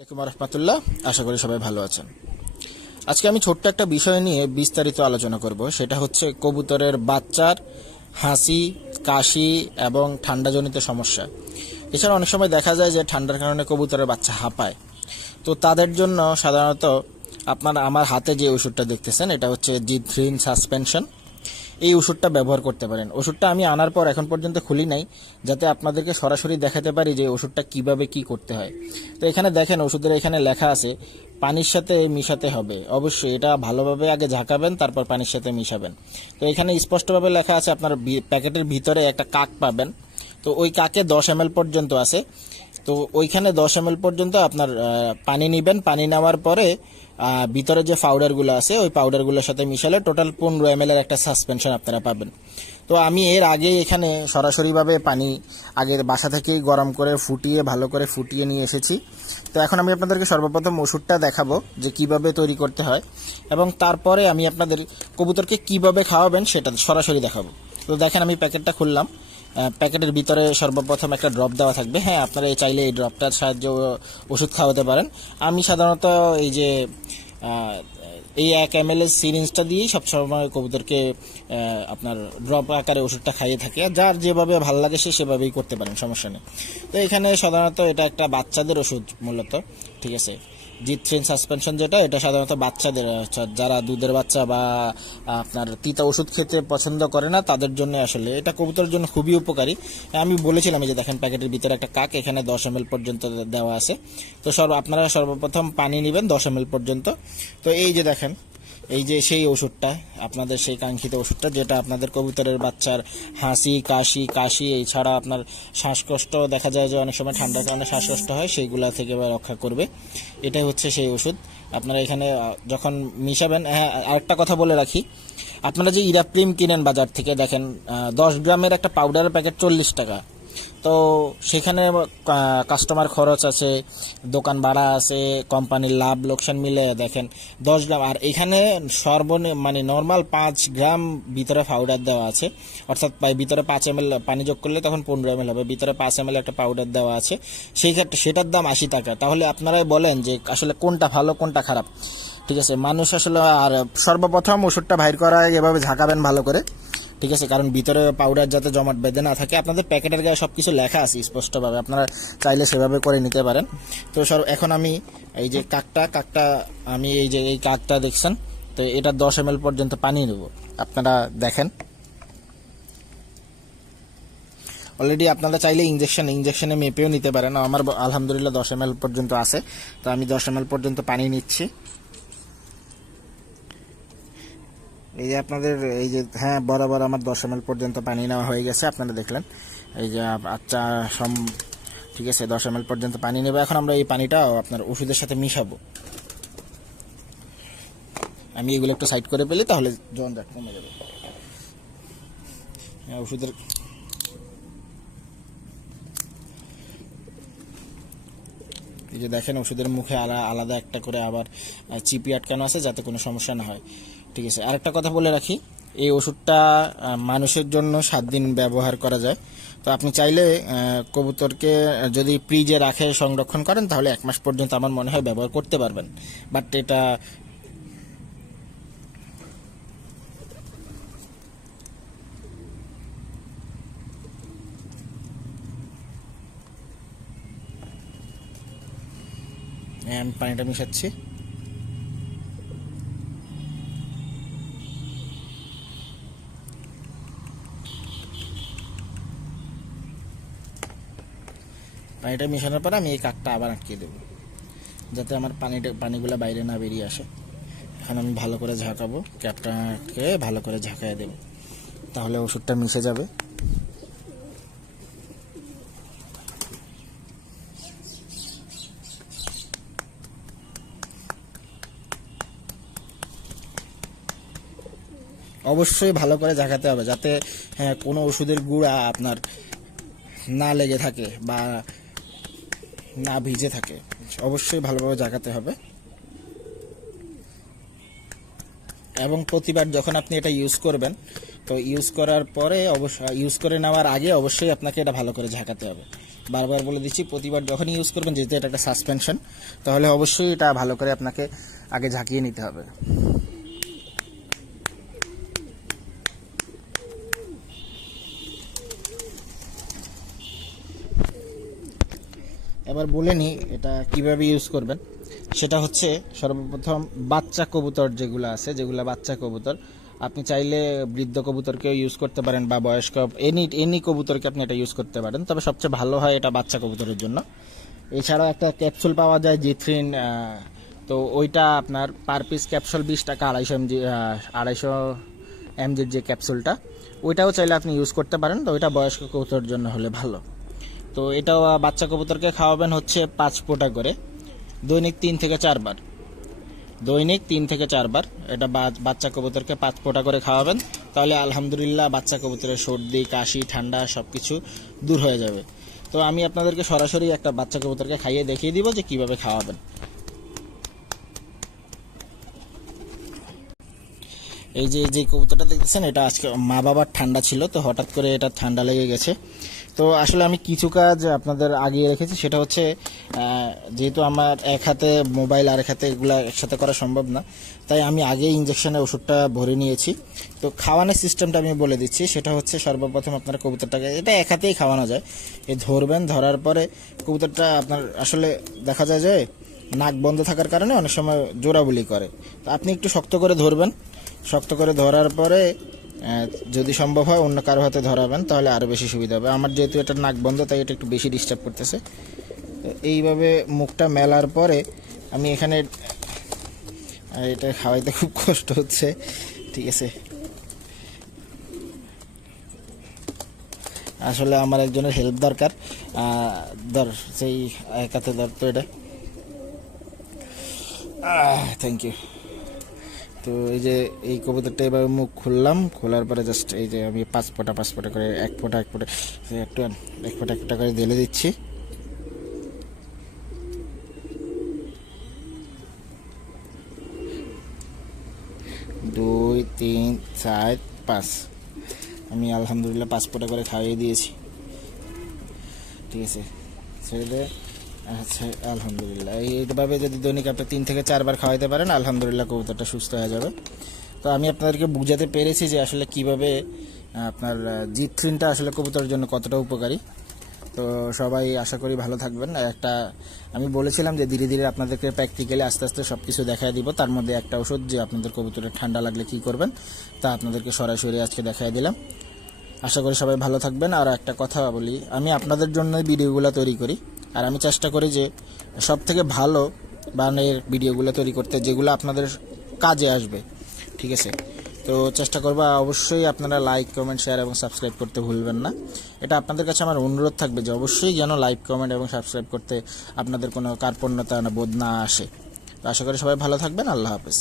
আসসালামু আলাইকুম রহমতুল্লাহ। আশা করি সবাই ভালো আছেন। আজকে আমি ছোট্ট একটা বিষয় নিয়ে বিস্তারিত আলোচনা করব। সেটা হচ্ছে কবুতরের বাচ্চার হাসি, কাশি এবং ঠান্ডাজনিত সমস্যা। এছাড়া অনেক সময় দেখা যায় যে ঠান্ডার কারণে কবুতরের বাচ্চা হাঁপায়। তো তাদের জন্য সাধারণত আপনারা আমার হাতে যে ওষুধটা দেখতেছেন এটা হচ্ছে জিথ্রিন সাসপেনশন। এই ওষুধটা ব্যবহার করতে পারেন। ওষুধটা আমি আনার পর এখন পর্যন্ত খুলি নাই, যাতে আপনাদেরকে সরাসরি দেখাতে পারি যে ওষুধটা কিভাবে কি করতে হয়। তো এখানে দেখেন ওষুধের এখানে লেখা আছে পানির সাথে মিশাতে হবে। অবশ্যই এটা ভালোভাবে আগে ঝাঁকাবেন, তারপর পানির সাথে মিশাবেন। তো এখানে স্পষ্টভাবে লেখা আছে আপনার প্যাকেটের ভিতরে একটা কাক পাবেন। তো ওই কাকে 10 ml পর্যন্ত আছে। তো ওইখানে 10 ml পর্যন্ত আপনার পানি নেবেন। পানি নেওয়ার পরে ভিতরে যে পাউডারগুলো আছে ওই পাউডারগুলোর সাথে মিশালে টোটাল 15 ml এর একটা সাসপেনশন আপনারা পাবেন। তো আমি এর আগে এখানে সরাসরিভাবে পানি আগের বাসা থেকেই গরম করে ভালো করে ফুটিয়ে নিয়ে এসেছি। তো এখন আমি আপনাদেরকে সর্বপ্রথম ওষুধটা দেখাবো যে কিভাবে তৈরি করতে হয়, এবং তারপরে আমি আপনাদের কবুতরকে কিভাবে খাওয়াবেন সেটা সরাসরি দেখাবো। তো দেখেন আমি প্যাকেটটা খুললাম। প্যাকেটের ভিতরে সর্বপ্রথম একটা ড্রপ দেওয়া থাকবে। হ্যাঁ, আপনারা চাইলে এই ড্রপটার সাহায্যে ওষুধ খাওয়াতে পারেন। আমি সাধারণত এই যে এই 1 ml সিরিঞ্জটা দিয়েই সবসময় কবুতরকে আপনার ড্রপ আকারে ওষুধটা খাইয়ে থাকে। যার যেভাবে ভালো লাগে সে সেভাবেই করতে পারেন, সমস্যা নেই। তো এখানে সাধারণত এটা একটা বাচ্চাদের ওষুধ মূলত, ঠিক আছে। জিথ্রিন সাসপেনশন যেটা, এটা সাধারণত বাচ্চাদের, যারা দুধের বাচ্চা বা আপনার তিতা ওষুধ খেতে পছন্দ করে না তাদের জন্য আসলে এটা কবুতরের জন্য খুবই উপকারী। আমি বলেছিলাম যে দেখেন প্যাকেটের ভিতরে একটা কাক, এখানে 10 ml পর্যন্ত দেওয়া আছে। তো আপনারা সর্বপ্রথম পানি নেবেন 10 ml পর্যন্ত। তো এই যে দেখেন, এই যে সেই ওষুধটা, আপনাদের সেই কাঙ্ক্ষিত ওষুধটা, যেটা আপনাদের কবুতরের বাচ্চার হাসি, কাশি এছাড়া আপনার শ্বাসকষ্ট, দেখা যায় যে অনেক সময় ঠান্ডার কারণে শ্বাসকষ্ট হয়, সেইগুলা থেকে রক্ষা করবে। এটাই হচ্ছে সেই ওষুধ। আপনারা এখানে যখন মিশাবেন, হ্যাঁ আরেকটা কথা বলে রাখি, আপনারা যে ইরাপ্রিম কিনেন বাজার থেকে, দেখেন 10 গ্রামের একটা পাউডারের প্যাকেট 40 টাকা। তো সেখানে কাস্টমার খরচ আছে, দোকান ভাড়া আছে, কোম্পানির লাভ লোকসান মিলে দেখেন 10 গ্রাম। আর এখানে মানে নর্মাল 5 গ্রাম ভিতরে পাউডার দেওয়া আছে, অর্থাৎ ভিতরে 5 ml পানি যোগ করলে তখন 15 ml হবে। ভিতরে 5 ml একটা পাউডার দেওয়া আছে, সেই ক্ষেত্রে সেটার দাম 80 টাকা। তাহলে আপনারাই বলেন যে আসলে কোনটা ভালো কোনটা খারাপ, ঠিক আছে। মানুষ আসলে, আর সর্বপ্রথম ওষুধটা বাইর করা এভাবে ঝাঁকাবেন ভালো করে, ঠিক আছে, কারণ ভিতরে পাউডার যাতে জমাট বেঁধে না থাকে। আপনাদের প্যাকেটের গায়ে সব কিছু লেখা আছে স্পষ্টভাবে, আপনারা চাইলে সেভাবে করে নিতে পারেন। তো এখন আমি এই যে কাকটা আমি এই যে এই কাকটা দেখছেন, তো এটা 10 ml পর্যন্ত পানি নেব। আপনারা দেখেন অলরেডি আপনারা চাইলে ইঞ্জেকশনে মেপেও নিতে পারেন। আমার আলহামদুলিল্লাহ 10 ml পর্যন্ত আছে। তো আমি 10 ml পর্যন্ত পানি নিচ্ছি। এই যে আপনাদের এই যে, হ্যাঁ বরাবর আমার 10 ml পর্যন্ত পানি নেওয়া হয়ে গেছে, আপনারা দেখলেন। এই যে আচ্ছা ঠিক আছে, 10 ml পর্যন্ত পানি নেব। এখন আমরা এই পানিটাও আপনার ওষুধের সাথে মিশাবো। আমি এগুলো একটু সাইড করে পেলে তাহলে জনজাট কমে যাবে। ওষুধের এই যে দেখেন ওষুধের মুখে আলাদা একটা করে আবার চিপি আটকানো আছে, যাতে কোনো সমস্যা না হয়, ঠিক আছে। আরেকটা কথা বলে রাখি, এই ওষুধটা মানুষের জন্য 7 দিন ব্যবহার করা যায়। তো আপনি চাইলে কবুতরকে যদি ফ্রিজে রাখে সংরক্ষণ করেন তাহলে 1 মাস পর্যন্ত আমার মনে হয় ব্যবহার করতে পারবেন। বাট এটা আমি পানিটা মিশাচ্ছি। পানিটা মেশানোর পর আমি এই কাকটা আবার আটকে দেবো, যাতে আমার পানিগুলো বাইরে না বেরিয়ে আসে। এখন আমি ভালো করে ঝাঁকাবো, ক্যাপটাকে ভালো করে ঝাঁকায় দেবো, তাহলে ওষুধটা মিশে যাবে। অবশ্যই ভালো করে ঝাঁকাতে হবে, যাতে কোনো ওষুধের গুঁড়া আপনার না লেগে থাকে বা না ভিজে থাকে। অবশ্যই ভালোভাবে ঝাঁকাতে হবে। এবং প্রতিবার যখন আপনি এটা ইউজ করবেন, তো ইউজ করার পরে ইউজ করে নেওয়ার আগে অবশ্যই আপনাকে এটা ভালো করে ঝাঁকাতে হবে। বারবার বলে দিচ্ছি, প্রতিবার যখনই ইউজ করবেন, যেহেতু এটা একটা সাসপেনশন, তাহলে অবশ্যই এটা ভালো করে আপনাকে আগে ঝাঁকিয়ে নিতে হবে। এবার বলে নিই এটা কিভাবে ইউজ করবেন। সেটা হচ্ছে সর্বপ্রথম বাচ্চা কবুতর যেগুলো আছে, যেগুলো বাচ্চা কবুতর, আপনি চাইলে বৃদ্ধ কবুতরকেও ইউজ করতে পারেন বা বয়স্ক এনি কবুতরকে আপনি এটা ইউজ করতে পারেন, তবে সবচেয়ে ভালো হয় এটা বাচ্চা কবুতরের জন্য। এছাড়াও একটা ক্যাপসুল পাওয়া যায় জিথ্রিন, তো ওইটা আপনার পার পিস ক্যাপসুল 20 টাকা, 250 mgর যে ক্যাপসুলটা, ওইটাও চাইলে আপনি ইউজ করতে পারেন। তো ওইটা বয়স্ক কবুতরের জন্য হলে ভালো। তো এটাও বাচ্চা কবুতরকে খাওয়াবেন হচ্ছে 5 ফোঁটা করে, দৈনিক 3 থেকে 4 বার। দৈনিক 3 থেকে 4 বার এটা বাচ্চা কবুতরকে 5 ফোঁটা করে খাওয়াবেন, তাহলে আলহামদুলিল্লাহ বাচ্চা কবুতরের সর্দি, কাশি, ঠান্ডা সব কিছু দূর হয়ে যাবে। তো আমি আপনাদেরকে সরাসরি একটা বাচ্চা কবুতরকে খাইয়ে দেখিয়ে দিব যে কিভাবে খাওয়াবেন। এই যে কবুতরটা দেখতেছেন, এটা আজকে মা বাবার ঠান্ডা ছিল, তো হঠাৎ করে এটা ঠান্ডা লেগে গেছে। তো আসলে আমি কিছু কাজ আপনাদের আগিয়ে রেখেছি, সেটা হচ্ছে যেহেতু আমার এক হাতে মোবাইল আর এক হাতে এগুলো একসাথে করা সম্ভব না, তাই আমি আগে ইঞ্জেকশনের ওষুধটা ভরে নিয়েছি। তো খাওয়ানোর সিস্টেমটা আমি বলে দিচ্ছি। সেটা হচ্ছে সর্বপ্রথম আপনার কবুতরটাকে, এটা এক হাতেই খাওয়ানো যায়, এই ধরবেন, ধরার পরে কবুতরটা আপনার আসলে দেখা যায় যে নাক বন্ধ থাকার কারণে অনেক সময় জোড়াবুলি করে। তো আপনি একটু শক্ত করে ধরবেন, শক্ত করে ধরার পরে যদি সম্ভব হয় অন্য কারো হাতে ধরাবেন, তাহলে আরও বেশি সুবিধা হবে। আমার যেহেতু এটা নাক বন্ধ, তাই এটা একটু বেশি ডিস্টার্ব করতেছে। তো এইভাবে মুখটা মেলার পরে আমি এখানে, এটা খাওয়াইতে খুব কষ্ট হচ্ছে, ঠিক আছে। আসলে আমার একজনের হেল্প দরকার, সেই এক হাতে ধর তো এটা। Thank you. তো এই যে এই কবুতরটা এভাবে মুখ খুললাম, খোলার পরে জাস্ট এই যে আমি 5 ফোঁটা করে, এক ফোঁটা এক ফোঁটা করে ঢেলে দিচ্ছি। দুই, 3, 4, 5, আমি আলহামদুলিল্লাহ 5 ফোঁটা করে খাইয়ে দিয়েছি, ঠিক আছে। ছেড়ে আচ্ছা, আলহামদুলিল্লাহ এইভাবে যদি দৈনিক আপনি 3 থেকে 4 বার খাওয়াইতে পারেন, আলহামদুলিল্লাহ কবুতরটা সুস্থ হয়ে যাবে। তো আমি আপনাদেরকে বুঝাতে পেরেছি যে আসলে কিভাবে আপনার জিথ্রিনটা আসলে কবুতরের জন্য কতটা উপকারী। তো সবাই আশা করি ভালো থাকবেন। একটা আমি বলেছিলাম যে ধীরে ধীরে আপনাদেরকে প্র্যাকটিক্যালি আস্তে আস্তে সব কিছু দেখায় দিব, তার মধ্যে একটা ওষুধ যে আপনাদের কবুতরের ঠান্ডা লাগলে কী করবেন, তা আপনাদেরকে সরাসরি আজকে দেখায় দিলাম। আশা করি সবাই ভালো থাকবেন। আর একটা কথা বলি, আমি আপনাদের জন্য ভিডিওগুলো তৈরি করি, আর আমি চেষ্টা করি যে সব থেকে ভালো বানের ভিডিওগুলো তৈরি করতে, যেগুলো আপনাদের কাজে আসবে, ঠিক আছে। তো চেষ্টা করবো অবশ্যই আপনারা লাইক, কমেন্ট, শেয়ার এবং সাবস্ক্রাইব করতে ভুলবেন না। এটা আপনাদের কাছে আমার অনুরোধ থাকবে যে অবশ্যই যেন লাইক, কমেন্ট এবং সাবস্ক্রাইব করতে আপনাদের কোনো কার্পণ্যতা না বোধ না আসে। তো আশা করি সবাই ভালো থাকবেন। আল্লাহ হাফেজ।